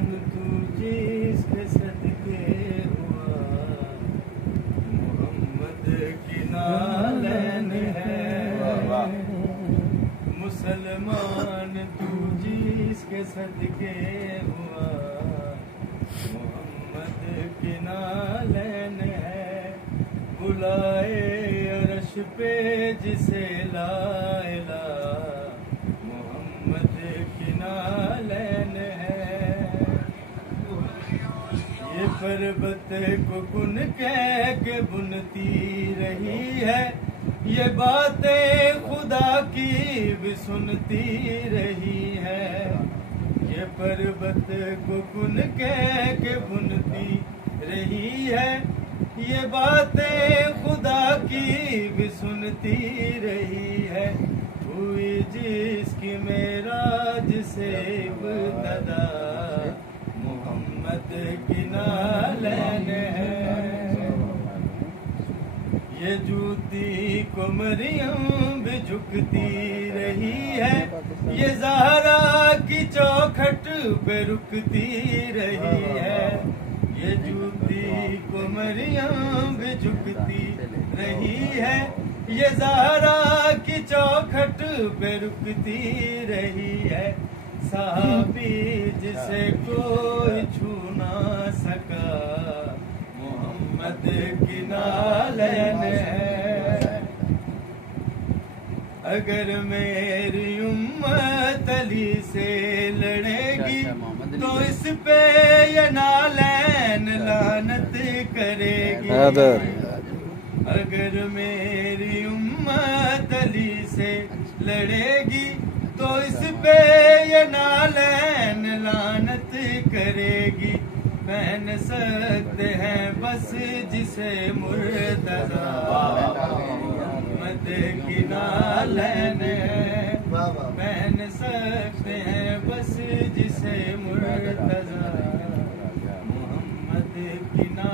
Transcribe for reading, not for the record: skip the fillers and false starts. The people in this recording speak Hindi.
मुसलमान तू जिसके सदके हुआ, मोहम्मद की नालन है। मुसलमान तू जिसके सदके हुआ, मोहम्मद की नालन है। बुलाए अरश पे जिसे ला इलाहा, मोहम्मद की नालन है। ये पर्वत को कुन कह के बुनती रही है, ये बातें खुदा की भी सुनती रही है। ये पर्वत को कुन कह के बुनती रही है, ये बातें खुदा की भी सुनती रही है। हुई जिसकी मेराज से इब्तिदा, मोहम्मद की नालन है। ये जूती को मरियम भी झुकती रही है, ये ज़हरा की चौखट पे रुकती रही है। ये जूती को मरियम भी झुकती रही है, ये ज़हरा की चौखट पे रुकती रही है। साहबी जिसे कोई छू ना सका, मोहम्मद की नालन है। अगर मेरी उम्मत अली से लड़ेगी, तो इस पे ये नालैन लानत करेगी। अगर मेरी उम्मत अली से लड़ेगी, तो इस पे ये नालैन लानत करेगी। पहन सकते हैं बस जिसे मुर्तज़ा, मोहम्मद की नालन है। पहन सकते हैं बस जिसे मुर्तज़ा, मोहम्मद की नालन।